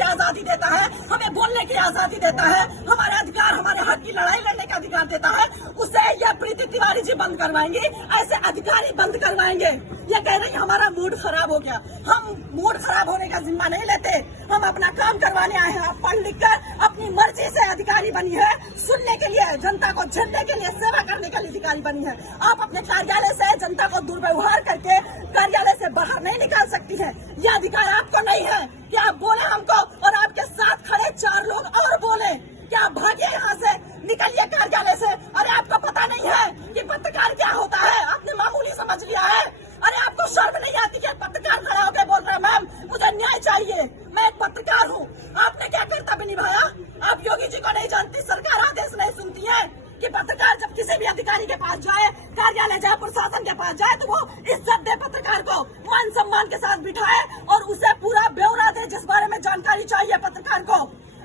की आजादी देता है, हमें बोलने की आजादी देता है, हमारे अधिकार, हमारे हक की लड़ाई लड़ने का अधिकार देता है, उसे यह प्रीति तिवारी जी बंद करवाएंगी, ऐसे अधिकारी बंद करवाएंगे। ये कह रही हमारा मूड खराब हो गया। हम मूड खराब होने का जिम्मा नहीं लेते, हम अपना काम करवाने आए हैं। आप पढ़ लिख कर अपनी मर्जी से अधिकारी बनी है, सुनने के लिए, जनता को झेलने के लिए, सेवा करने के लिए अधिकारी बनी है। आप अपने कार्यालय से जनता को दुर्व्यवहार करके कार्यालय से बाहर नहीं निकाल सकती है। यह अधिकार आपको नहीं है कि आप बोले हमको और आपके साथ खड़े 4 लोग और बोले कि आप भागिए यहाँ से, निकलिए कार्यालय से। अरे आपको पता नहीं है कि पत्रकार क्या होता है? आपने मामूली समझ लिया है। अरे आपको शर्म नहीं आती कि पत्रकार खड़ा होकर बोल रहे हैं मैम मुझे न्याय चाहिए, मैं एक पत्रकार हूँ। आपने क्या कर्तव्य निभाया? आप योगी जी को नहीं जानती, सरकार आदेश नहीं सुनती है कि पत्रकार जब किसी भी अधिकारी के पास जाए, कार्यालय जाए, प्रशासन के पास जाए, तो वो इज्जत दे, पत्रकार को मान सम्मान के साथ बिठाए और उसे पूरा ब्यौरा दे जिस बारे में जानकारी चाहिए पत्रकार को।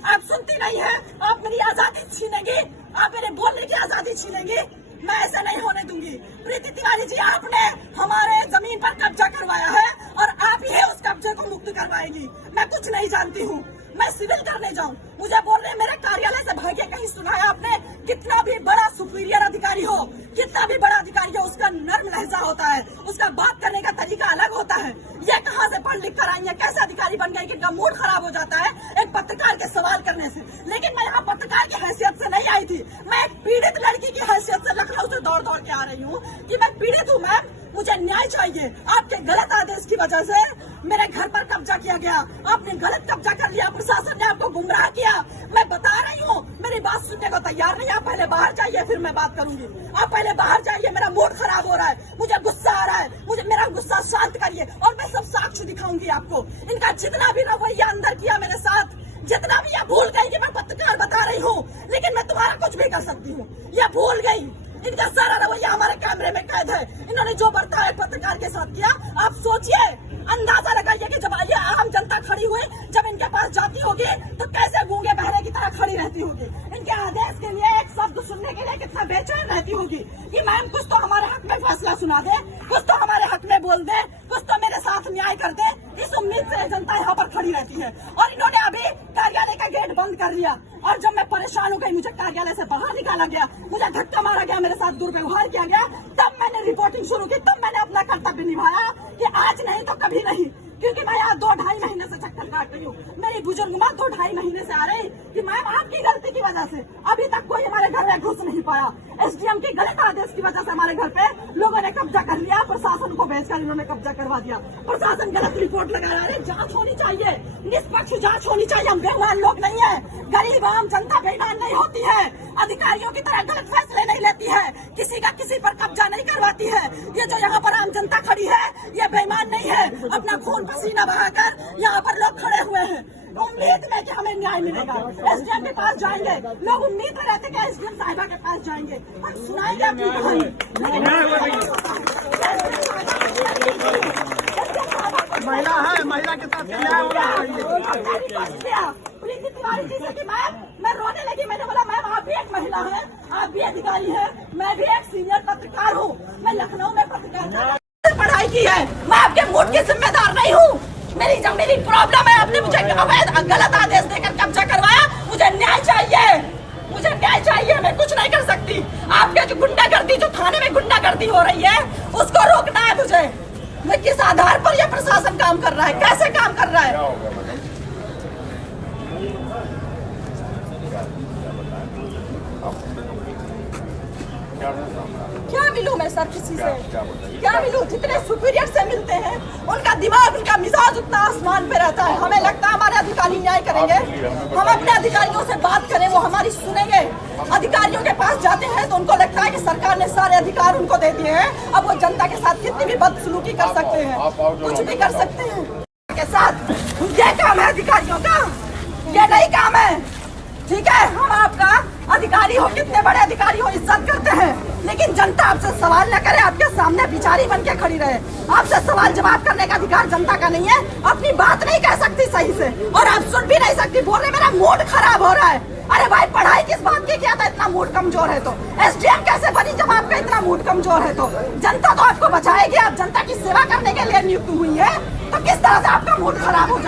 आप सुनती नहीं है, आप मेरी आजादी छीनेंगी, आप मेरे बोलने की आजादी छीनेंगी। मैं ऐसा नहीं होने दूंगी। प्रीति तिवारी जी, आपने हमारे जमीन पर कब्जा करवाया है और आप ही उस कब्जे को मुक्त करवाएंगी। मैं कुछ नहीं जानती हूँ, मैं सिविल करने जाऊँ, मुझे बोल रहे मेरे कार्यालय से भागे। कहीं सुना है आपने? कितना भी बड़ा सुपीरियर अधिकारी हो, कितना भी बड़ा अधिकारी हो, उसका नर्म लहजा होता है, उसका बात करने का तरीका अलग होता है। ये कहाँ से पढ़ लिख कर आई है? कैसे अधिकारी बन गई कि इनका मूड खराब हो जाता है एक पत्रकार के सवाल करने से? लेकिन मैं यहाँ पत्रकार की हैसियत से नहीं आई थी, मैं एक पीड़ित लड़की की हैसियत से लखनऊ से दौड़ दौड़ के आ रही हूँ कि मैं पीड़ित हूँ मैम, मुझे न्याय चाहिए। आपके गलत आदेश की वजह से मेरे घर पर कब्जा किया गया, आपने गलत कब्जा कर लिया, प्रशासन ने आपको गुमराह किया। मैं बता रही हूँ, मेरी बात सुनने को तैयार नहीं। आप पहले बाहर जाइए, फिर मैं बात करूंगी। आप पहले बाहर जाइए, मेरा मूड खराब हो रहा है, मुझे गुस्सा आ रहा है, मुझे मेरा गुस्सा शांत करिए और मैं सब साक्ष्य दिखाऊंगी आपको। इनका जितना भी रवैया अंदर किया मेरे साथ, जितना भी, यह भूल गई कि मैं पत्रकार बता रही हूँ, लेकिन मैं तुम्हारा कुछ भी कर सकती हूँ। यह भूल गई, इनका सारा रवैया हमारे कैमरे में कैद है। इन्होंने जो बर्ताव पत्रकार के साथ किया, आप सोचिए, अंदाजा लगाइए कि जब ये आम जनता खड़ी हुई, जब इनके पास जाती होगी तो कैसे गूंगे बहरे की तरह खड़ी रहती होगी। इनके आदेश के लिए एक शब्द सुनने के लिए कितना बेचैन रहती होगी कि मैम कुछ तो हमारे हक में फैसला सुना दे, कुछ तो हमारे हक में बोल दे, कुछ तो मेरे साथ न्याय कर दे। इस उम्मीद से जनता यहाँ पर खड़ी रहती है। और इन्होंने अभी कार्यालय का गेट बंद कर दिया और जब मैं परेशान हो गई, मुझे कार्यालय से बाहर निकाला गया, मुझे धक्का मारा गया, मेरे साथ दुर्व्यवहार किया गया, तब मैंने रिपोर्टिंग शुरू की, तब मैंने अपना कर्तव्य निभाया कि आज नहीं तो कभी नहीं। क्योंकि मैं यहाँ 2-2.5 महीने से चक्कर काट रही हूँ। मेरी बुजुर्ग माँ 2-2.5 महीने से आ रही कि मैम आपकी गलती की वजह से अभी तक कोई हमारे घर में घुस नहीं पाया। एसडीएम के गलत आदेश की वजह से हमारे घर पे लोगों ने कब्जा कर लिया, प्रशासन को भेजकर इन्होंने कब्जा करवा दिया। प्रशासन गलत रिपोर्ट लगा रहा है। जांच होनी चाहिए, निष्पक्ष जांच होनी चाहिए। हम बेईमान लोग नहीं है, गरीब आम जनता बेईमान नहीं होती है, अधिकारियों की तरह गलत फैसले नहीं लेती है, किसी का किसी पर कब्जा नहीं करवाती है। ये जो यहाँ पर आम जनता खड़ी है, ये बेईमान नहीं है, अपना खून पसीना बहाकर यहाँ पर लोग खड़े हुए हैं उम्मीद में कि हमें न्याय मिलेगा। एसडीएम के पास जाएंगे, लोग उम्मीद में रहते कि एसडीएम साहिबा के पास जाएंगे, हम सुनाएंगे अपनी कहानी। महिला है, महिला के साथ न्याय होना चाहिए। प्रीति तिवारी जी से कि मैं रोने लगी। मैंने बोला मैम आप भी एक महिला है, आप भी अधिकारी है, मैं भी एक सीनियर पत्रकार हूँ, मैं लखनऊ में पत्रकार पढ़ाई की है, मैं आपके मूड की जिम्मेदार नहीं हूँ। मेरी जमीनी प्रॉब्लम है, आपने मुझे अवैध गलत आदेश देकर कब्जा करवाया, मुझे न्याय चाहिए, मुझे न्याय चाहिए। मैं कुछ नहीं कर सकती। आपके जो गुंडागर्दी, जो थाने में गुंडागर्दी हो रही है, उसको रोकना है मुझे। मैं किस आधार पर यह प्रशासन काम कर रहा है, कैसे काम कर रहा है? क्या मिलूं मैं सर किसी से? क्या मिलूं? जितने सुपीरियर से मिलते हैं उनका दिमाग, उनका मिजाज उतना आसमान पे रहता है। हमें लगता है हमारे अधिकारी न्याय करेंगे, हम अपने अधिकारियों से बात करें, वो हमारी सुनेंगे। अधिकारियों के पास जाते हैं तो उनको लगता है कि सरकार ने सारे अधिकार उनको दे दिए हैं, अब वो जनता के साथ कितनी भी बदसलूकी कर सकते हैं, कुछ भी कर सकते हैं के साथ। ये काम है अधिकारियों का, ये नहीं काम है। ठीक है, हम आपका अधिकारी हो, कितने बड़े अधिकारी हो, इज्जत करते हैं, लेकिन जनता आपसे सवाल न करे, आपके सामने बिचारी बन के खड़ी रहे। आपसे सवाल जवाब करने का अधिकार जनता का नहीं है, अपनी बात नहीं कह सकती सही से और आप सुन भी नहीं सकती। बोल रहे मेरा मूड खराब हो रहा है। अरे भाई पढ़ाई किस बात की किया था, इतना मूड कमजोर है तो? एसडीएम कैसे बनी जब आपका इतना मूड कमजोर है तो? जनता तो आपको बचाएगी, आप जनता की सेवा करने के लिए नियुक्त हुई है, तो किस तरह से आपका मूड खराब हो जाए?